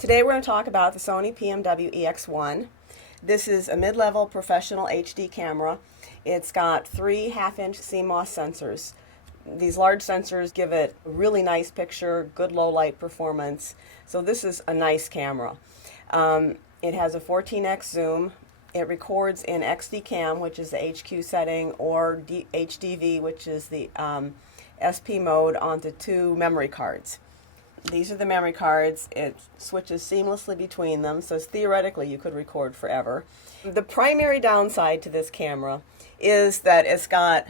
Today we're going to talk about the Sony PMW EX1. This is a mid-level professional HD camera. It's got 3 half-inch CMOS sensors. These large sensors give it a really nice picture, good low-light performance. So this is a nice camera. It has a 14x zoom. It records in XD-Cam, which is the HQ setting, or HDV, which is the SP mode, onto 2 memory cards. These are the memory cards. It switches seamlessly between them, so theoretically you could record forever. The primary downside to this camera is that it's got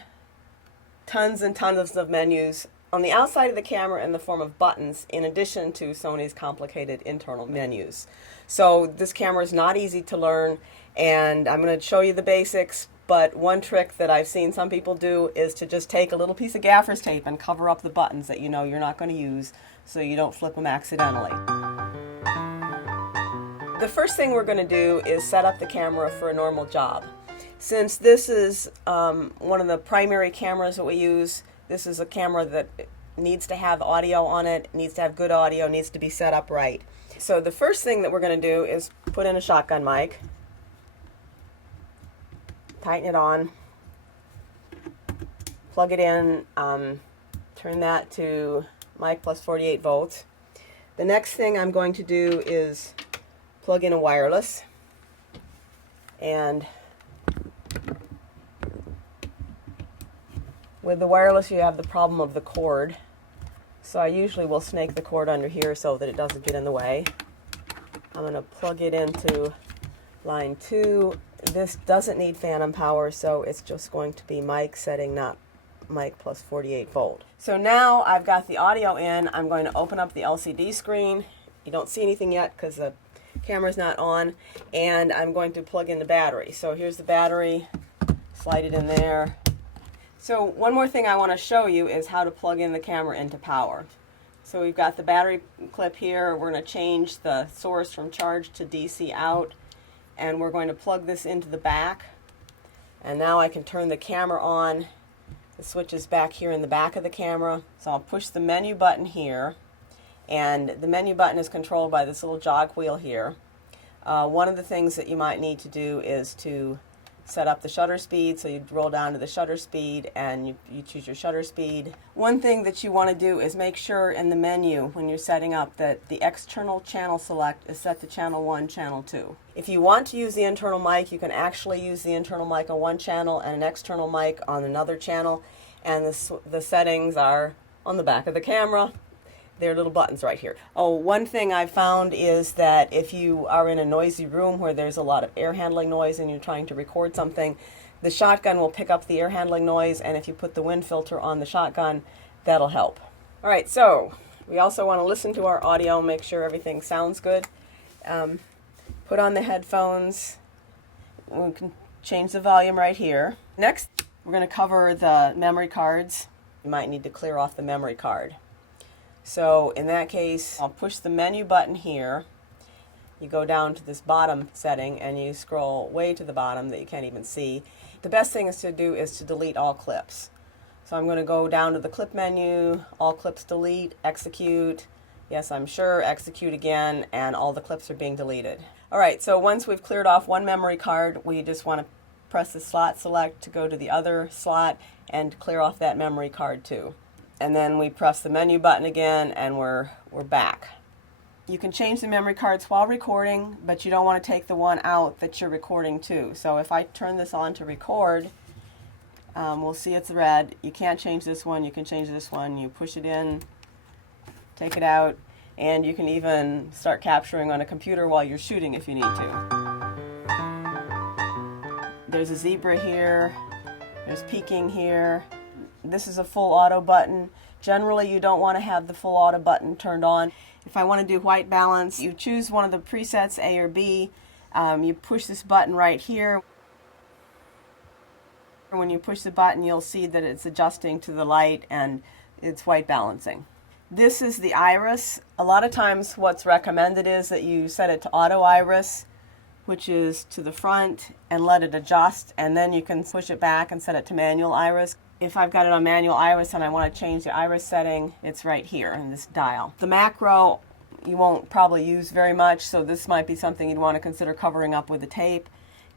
tons and tons of menus on the outside of the camera in the form of buttons, in addition to Sony's complicated internal menus. So this camera is not easy to learn, and I'm going to show you the basics. But one trick that I've seen some people do is to just take a little piece of gaffer's tape and cover up the buttons that you know you're not going to use, so you don't flip them accidentally. The first thing we're going to do is set up the camera for a normal job. Since this is one of the primary cameras that we use, this is a camera that needs to have audio on it, needs to have good audio, needs to be set up right. So the first thing that we're going to do is put in a shotgun mic, tighten it on, plug it in, turn that to mic plus 48 volts. The next thing I'm going to do is plug in a wireless, and with the wireless you have the problem of the cord, so I usually will snake the cord under here so that it doesn't get in the way. I'm going to plug it into line 2. This doesn't need phantom power, so it's just going to be mic setting, not mic plus 48 volt. So now I've got the audio in. I'm going to open up the LCD screen. You don't see anything yet because the camera's not on, and I'm going to plug in the battery. So here's the battery, slide it in there. So one more thing I want to show you is how to plug in the camera into power. So we've got the battery clip here. We're going to change the source from charge to DC out, and we're going to plug this into the back. And now I can turn the camera on. The switch is back here in the back of the camera. So I'll push the menu button here, and the menu button is controlled by this little jog wheel here. One of the things that you might need to do is to set up the shutter speed, so you roll down to the shutter speed and you choose your shutter speed. One thing that you want to do is make sure in the menu when you're setting up that the external channel select is set to channel 1, channel 2. If you want to use the internal mic, you can actually use the internal mic on one channel and an external mic on another channel, and the settings are on the back of the camera. There are little buttons right here. Oh, one thing I've found is that if you are in a noisy room where there's a lot of air handling noise and you're trying to record something, the shotgun will pick up the air handling noise, and if you put the wind filter on the shotgun, that'll help. All right, so we also want to listen to our audio, make sure everything sounds good. Put on the headphones. We can change the volume right here. Next, we're going to cover the memory cards. You might need to clear off the memory card. So in that case, I'll push the menu button here. You go down to this bottom setting and you scroll way to the bottom that you can't even see. The best thing to do is to delete all clips. So I'm going to go down to the clip menu, all clips delete, execute. Yes, I'm sure, execute again, and all the clips are being deleted. Alright, so once we've cleared off one memory card, we just want to press the slot select to go to the other slot and clear off that memory card too. And then we press the menu button again, and we're back. You can change the memory cards while recording, but you don't want to take the one out that you're recording to. So if I turn this on to record, we'll see it's red. You can't change this one. You can change this one. You push it in, take it out, and you can even start capturing on a computer while you're shooting if you need to. There's a zebra here. There's peaking here. This is a full auto button. Generally, you don't want to have the full auto button turned on. If I want to do white balance, you choose one of the presets, A or B. You push this button right here. When you push the button, you'll see that it's adjusting to the light and it's white balancing. This is the iris. A lot of times what's recommended is that you set it to auto iris, which is to the front, and let it adjust, and then you can push it back and set it to manual iris. If I've got it on manual iris and I want to change the iris setting, it's right here in this dial. The macro you won't probably use very much, so this might be something you'd want to consider covering up with the tape.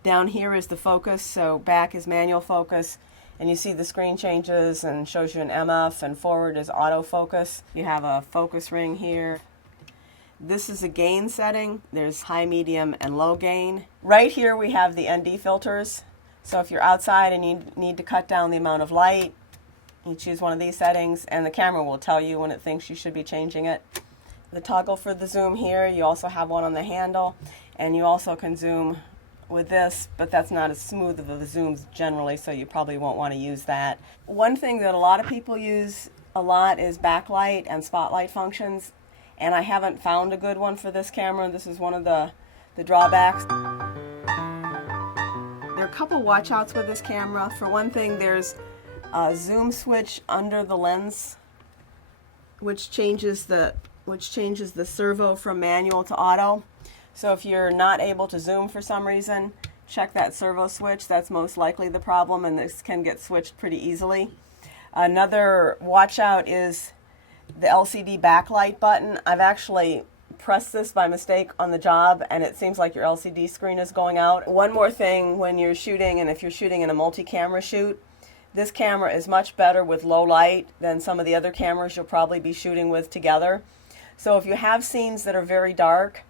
Down here is the focus, so back is manual focus, and you see the screen changes and shows you an MF, and forward is autofocus. You have a focus ring here. This is a gain setting. There's high, medium, and low gain. Right here we have the ND filters. So if you're outside and you need to cut down the amount of light, you choose one of these settings, and the camera will tell you when it thinks you should be changing it. The toggle for the zoom here, you also have one on the handle, and you also can zoom with this, but that's not as smooth of the zooms generally, so you probably won't want to use that. One thing that a lot of people use a lot is backlight and spotlight functions, and I haven't found a good one for this camera. This is one of the drawbacks. There are a couple watch-outs with this camera. For one thing, there's a zoom switch under the lens, which changes the servo from manual to auto. So if you're not able to zoom for some reason, check that servo switch. That's most likely the problem, and this can get switched pretty easily. Another watch-out is the LCD backlight button. I've actually pressed this by mistake on the job, and it seems like your LCD screen is going out. One more thing when you're shooting, and if you're shooting in a multi-camera shoot, this camera is much better with low light than some of the other cameras you'll probably be shooting with together. So if you have scenes that are very dark,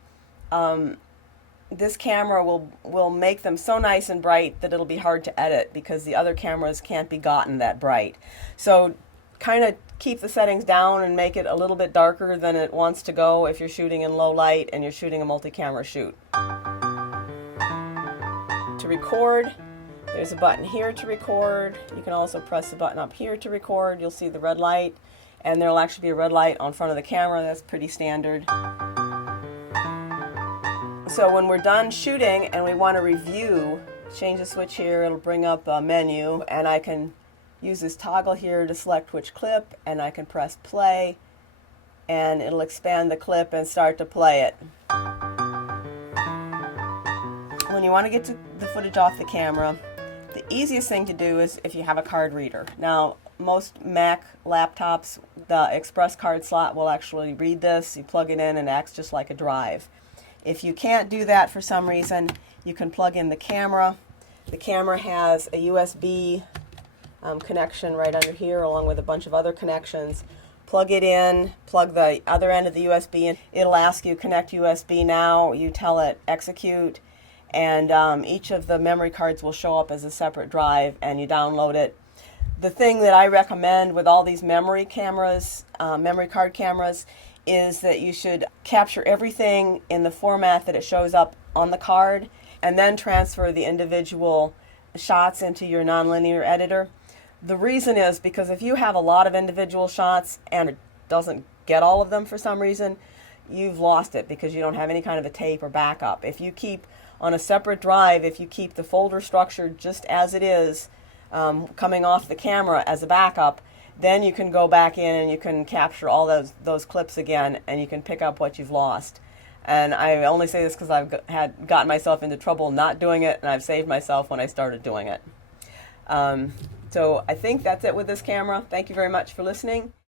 this camera will make them so nice and bright that it'll be hard to edit because the other cameras can't be gotten that bright. So kind of keep the settings down and make it a little bit darker than it wants to go if you're shooting in low light and you're shooting a multi-camera shoot. To record, there's a button here to record. You can also press the button up here to record. You'll see the red light, and there'll actually be a red light on front of the camera. That's pretty standard. So when we're done shooting and we want to review, change the switch here, it'll bring up a menu, and I can use this toggle here to select which clip, and I can press play, and it'll expand the clip and start to play it. When you want to get the footage off the camera, the easiest thing to do is if you have a card reader. Now, most Mac laptops, the express card slot will actually read this. You plug it in and it acts just like a drive. If you can't do that for some reason, you can plug in the camera. The camera has a USB connection right under here, along with a bunch of other connections. Plug it in, plug the other end of the USB in. It'll ask you connect USB now. You tell it execute, and each of the memory cards will show up as a separate drive, and you download it. The thing that I recommend with all these memory cameras, memory card cameras, is that you should capture everything in the format that it shows up on the card, and then transfer the individual shots into your nonlinear editor. The reason is because if you have a lot of individual shots and it doesn't get all of them for some reason, you've lost it because you don't have any kind of a tape or backup. If you keep on a separate drive, if you keep the folder structure just as it is, coming off the camera as a backup, then you can go back in and you can capture all those clips again, and you can pick up what you've lost. And I only say this because I've gotten myself into trouble not doing it, and I've saved myself when I started doing it. So I think that's it with this camera. Thank you very much for listening.